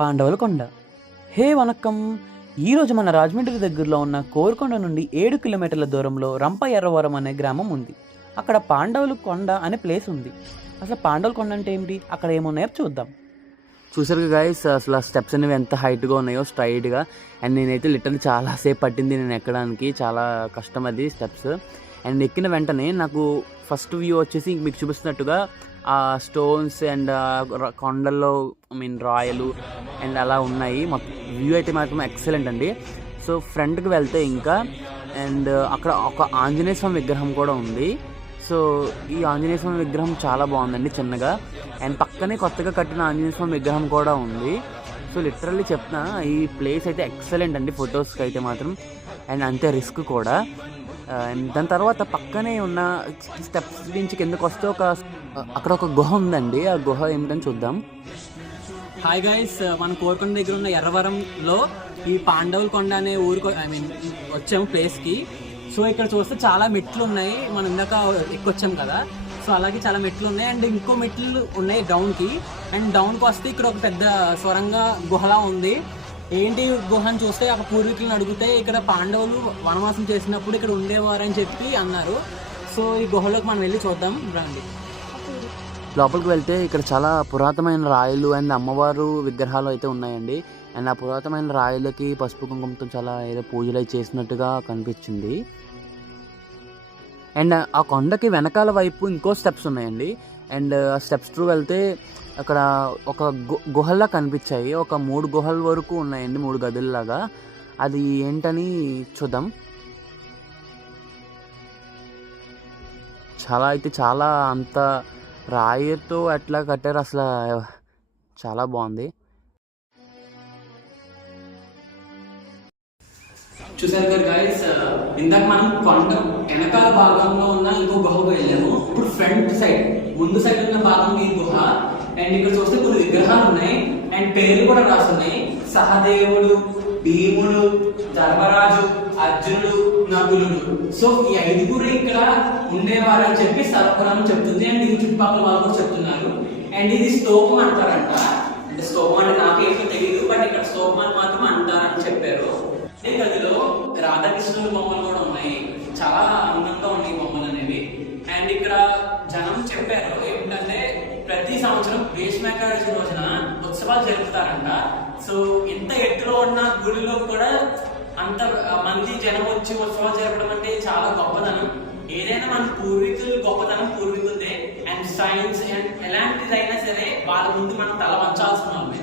పాండవుల కొండ. హే వనక్కం. ఈరోజు మన రాజమండ్రి దగ్గరలో ఉన్న కోరుకొండ నుండి 7 కిలోమీటర్ల దూరంలో రంప ఎర్రవరం అనే గ్రామం ఉంది. అక్కడ పాండవుల కొండ అనే ప్లేస్ ఉంది. అసలు పాండవుల కొండ అంటే ఏమిటి, అక్కడ ఏమున్నాయో చూద్దాం. చూసారు గైస్, అసలు ఆ స్టెప్స్ అనేవి ఎంత హైట్గా ఉన్నాయో స్ట్రైట్గా. అండ్ నేనైతే లిటరల్లీ చాలాసేపు పట్టింది నేను ఎక్కడానికి, చాలా కష్టం అది స్టెప్స్. అండ్ ఎక్కిన వెంటనే నాకు ఫస్ట్ వ్యూ వచ్చేసి మీకు చూపిస్తున్నట్టుగా ఆ స్టోన్స్ అండ్ కొండల్లో రాయలు అండ్ అలా ఉన్నాయి. మొత్తం వ్యూ అయితే మాత్రం ఎక్సలెంట్ అండి. సో ఫ్రంట్కి వెళ్తే ఇంకా అండ్ అక్కడ ఒక ఆంజనేయ స్వామి విగ్రహం కూడా ఉంది. సో ఈ ఆంజనేయ స్వామి విగ్రహం చాలా బాగుందండి చిన్నగా. అండ్ పక్కనే కొత్తగా కట్టిన ఆంజనేయ స్వామి విగ్రహం కూడా ఉంది. సో లిటరల్లీ చెప్తున్నా, ఈ ప్లేస్ అయితే ఎక్సలెంట్ అండి ఫొటోస్కి అయితే మాత్రం. అండ్ అంతే రిస్క్ కూడా. అండ్ దాని తర్వాత పక్కనే ఉన్న స్టెప్స్ నుంచి కిందకు వస్తే అక్కడ ఒక గుహ ఉందండి. ఆ గుహ ఏమిటని చూద్దాం. హాయ్ గైస్, మన కోరుకొండ దగ్గర ఉన్న ఎర్రవరంలో ఈ పాండవుల కొండ అనే ఊరికి వచ్చాము ప్లేస్కి. సో ఇక్కడ చూస్తే చాలా మెట్లు ఉన్నాయి. మనం ఇందాక ఎక్కొచ్చాం కదా, సో అలాగే చాలా మెట్లు ఉన్నాయి. అండ్ ఇంకో మెట్లు ఉన్నాయి డౌన్కి. అండ్ డౌన్కి వస్తే ఇక్కడ ఒక పెద్ద సొరంగ గుహలా ఉంది. ఏంటి గుహ అని చూస్తే అక్కడ పూర్వీకులను అడిగితే ఇక్కడ పాండవులు వనవాసం చేసినప్పుడు ఇక్కడ ఉండేవారని చెప్పి అన్నారు. సో ఈ గుహలోకి మనం వెళ్ళి చూద్దాం రండి. లోపలికి వెళ్తే ఇక్కడ చాలా పురాతనమైన రాయలు అండ్ అమ్మవారు విగ్రహాలు అయితే ఉన్నాయండి. అండ్ ఆ పురాతనమైన రాయలకి పసుపు కుంకుమతో చాలా ఏదో పూజలు అయితే చేసినట్టుగా కనిపించింది. అండ్ ఆ కొండకి వెనకాల వైపు ఇంకో స్టెప్స్ ఉన్నాయండి. అండ్ ఆ స్టెప్స్ త్రూ వెళ్తే అక్కడ ఒక గుహల్లా కనిపించాయి. ఒక 3 గుహల వరకు ఉన్నాయండి, 3 గదుల్లాగా. అది ఏంటని చూద్దాం. చాలా అంత రాయితో ఎట్లా కట్టారు అసలు, చాలా బాగుంది. చూసారు కదా గైస్, ఇందాక మనం కొండ వెనకాల భాగంలో ఉన్న ఇంకో గుహకు వెళ్ళాము. ఇప్పుడు ఫ్రంట్ సైడ్, ముందు సైడ్ ఉన్న భాగం ఈ గుహ. అండ్ ఇక్కడ చూస్తే కొన్ని విగ్రహాలు ఉన్నాయి అండ్ పేర్లు కూడా రాస్తున్నాయి. సహదేవుడు, భీముడు, ధర్మరాజు, అర్జునుడు, నకులుడు. సో ఈ 5గురు ఇక్కడ ఉండేవారని చెప్పి స్థలపురాణం చెప్తుంది. అండ్ ఈ చుట్టుపక్కల వాళ్ళు కూడా చెప్తున్నారు. అండ్ ఇది స్తూపం అంటారంట. అంటే స్తూపం అంటే నాకేమో తెలియదు, బట్ ఇక్కడ స్తూపం అని మాత్రం అంటారని చెప్పారు. ఈ గదిలో రాధాకృష్ణుల బొమ్మలు కూడా ఉన్నాయి. చాలా అందంగా ఉన్నాయి బొమ్మలు అనేవి. అండ్ ఇక్కడ జనం చెప్పారు ఏమిటంటే ప్రతి సంవత్సరం భీష్మేకాదశి రోజున ఉత్సవాలు జరుపుతారంట. సో ఇంత ఎత్తులో ఉన్న గుడిలో కూడా అంత మంది జనం వచ్చి ఉత్సవాలు జరపడం అంటే చాలా గొప్పదనం. ఏదైనా మన పూర్వీకులు గొప్పతనం పూర్వీకులదే. అండ్ సైన్స్ అండ్ ఎలాంటిదైనా సరే వాళ్ళ ముందు మనం తల వంచాల్సిన వాళ్ళమే.